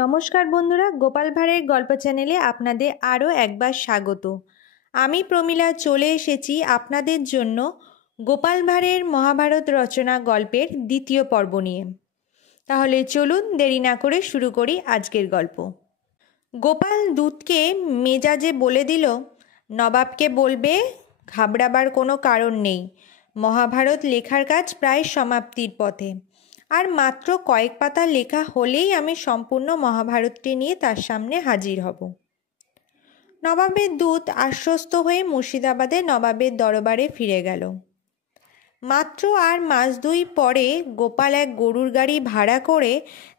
নমস্কার বন্ধুরা, গোপাল ভাঁড়ের গল্প চ্যানেলে আপনাদের আরও একবার স্বাগত। আমি প্রমীলা চলে এসেছি আপনাদের জন্য গোপাল ভাঁড়ের মহাভারত রচনা গল্পের দ্বিতীয় পর্ব নিয়ে। তাহলে চলুন দেরি না করে শুরু করি আজকের গল্প। গোপাল দূতকে মেজাজে বলে দিল, নবাবকে বলবে ঘাবড়াবার কোনো কারণ নেই, মহাভারত লেখার কাজ প্রায় সমাপ্তির পথে, আর মাত্র কয়েক পাতা লেখা হলেই আমি সম্পূর্ণ মহাভারতটি নিয়ে তার সামনে হাজির হব। নবাবের দূত আশ্বস্ত হয়ে মুর্শিদাবাদে নবাবের দরবারে ফিরে গেল। মাত্র আর মাস দুই পরে গোপাল এক গরুর গাড়ি ভাড়া করে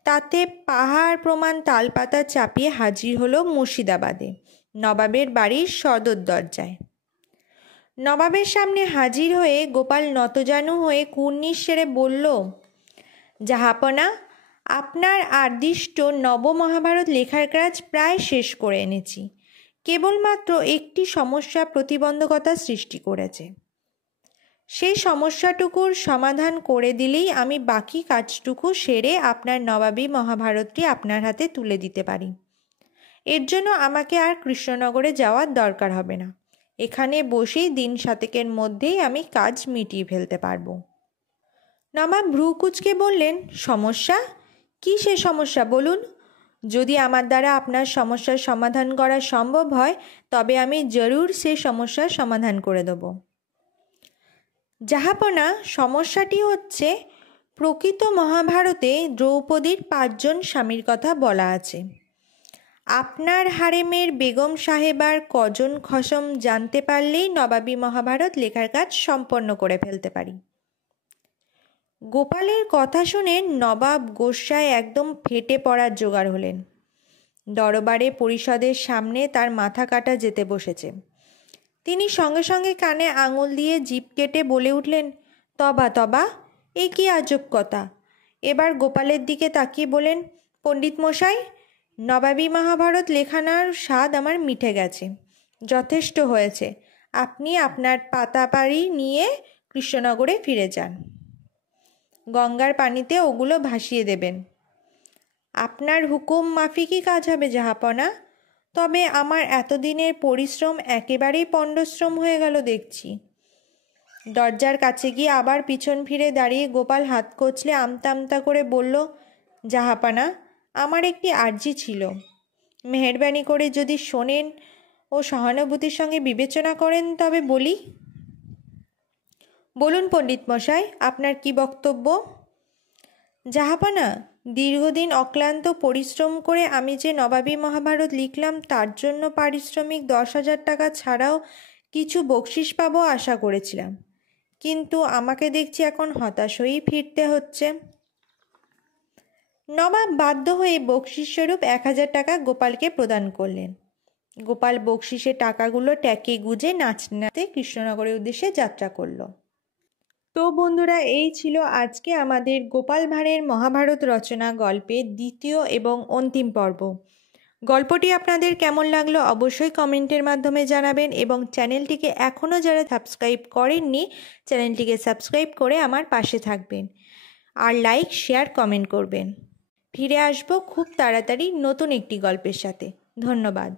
তাতে পাহাড় প্রমাণ তালপাতা চাপিয়ে হাজির হলো মুর্শিদাবাদে নবাবের বাড়ির সদর দরজায়। নবাবের সামনে হাজির হয়ে গোপাল নতজানু হয়ে কুর্নিশ সেরে বলল, জাহাপনা, আপনার আদিষ্ট নবমহাভারত লেখার কাজ প্রায় শেষ করে এনেছি। কেবলমাত্র একটি সমস্যা প্রতিবন্ধকতা সৃষ্টি করেছে। সেই সমস্যাটুকুর সমাধান করে দিলেই আমি বাকি কাজটুকু সেরে আপনার নবাবী মহাভারতটি আপনার হাতে তুলে দিতে পারি। এর জন্য আমাকে আর কৃষ্ণনগরে যাওয়ার দরকার হবে না। এখানে বসেই দিন সাতেকের মধ্যেই আমি কাজ মিটিয়ে ফেলতে পারবো। নবাব ভ্রু কুঁচকে বললেন, সমস্যা? কী সে সমস্যা বলুন? যদি আমার দ্বারা আপনার সমস্যার সমাধান করা সম্ভব হয় তবে আমি জরুর সে সমস্যার সমাধান করে দেব। জাহাপনা, সমস্যাটি হচ্ছে, প্রকৃত মহাভারতে দ্রৌপদীর 5 জন স্বামীর কথা বলা আছে। আপনার হারেমের বেগম সাহেবার কজন খসম জানতে পারলেই নবাবী মহাভারত লেখার কাজ সম্পন্ন করে ফেলতে পারি। গোপালের কথা শুনে নবাব গোসায় একদম ফেটে পড়ার জোগাড় হলেন। দরবারে পরিষদের সামনে তার মাথা কাটা যেতে বসেছে। তিনি সঙ্গে সঙ্গে কানে আঙুল দিয়ে জিভ কেটে বলে উঠলেন, তবা তবা, এ কি আজব কথা। এবার গোপালের দিকে তাকিয়ে বলেন, পণ্ডিত মশাই, নবাবী মহাভারত লেখানোর স্বাদ আমার মিটে গেছে, যথেষ্ট হয়েছে। আপনি আপনার পাতাপাড়ি নিয়ে কৃষ্ণনগরে ফিরে যান। গঙ্গার পানিতে ওগুলো ভাসিয়ে দেবেন। আপনার হুকুম মাফিকই কাজ হবে জাহাপনা। তবে আমার এতদিনের পরিশ্রম একেবারেই পণ্ডশ্রম হয়ে গেল দেখছি। দরজার কাছে গিয়ে আবার পিছন ফিরে দাঁড়িয়ে গোপাল হাত কচলে আমতা আমতা করে বলল, জাহাপনা, আমার একটি আর্জি ছিল। মেহেরবানি করে যদি শোনেন ও সহানুভূতির সঙ্গে বিবেচনা করেন তবে বলি। বলুন পণ্ডিত মশাই, আপনার কি বক্তব্য? জাহাপনা, দীর্ঘদিন অক্লান্ত পরিশ্রম করে আমি যে নবাবী মহাভারত লিখলাম তার জন্য পারিশ্রমিক 10,000 টাকা ছাড়াও কিছু বকশিস পাবো আশা করেছিলাম, কিন্তু আমাকে দেখছি এখন হতাশ হয়েই ফিরতে হচ্ছে। নবাব বাধ্য হয়ে বকশিস স্বরূপ 1,000 টাকা গোপালকে প্রদান করলেন। গোপাল বকশিসের টাকাগুলো ট্যাকে গুজে নাচতে নাচতে কৃষ্ণনগরের উদ্দেশ্যে যাত্রা করল। তো বন্ধুরা, এই ছিল আজকে আমাদের গোপাল ভাঁড়ের মহাভারত রচনা গল্পের দ্বিতীয় এবং অন্তিম পর্ব। গল্পটি আপনাদের কেমন লাগলো অবশ্যই কমেন্টের মাধ্যমে জানাবেন, এবং চ্যানেলটিকে এখনও যারা সাবস্ক্রাইব করেননি চ্যানেলটিকে সাবস্ক্রাইব করে আমার পাশে থাকবেন, আর লাইক, শেয়ার, কমেন্ট করবেন। ফিরে আসবো খুব তাড়াতাড়ি নতুন একটি গল্পের সাথে। ধন্যবাদ।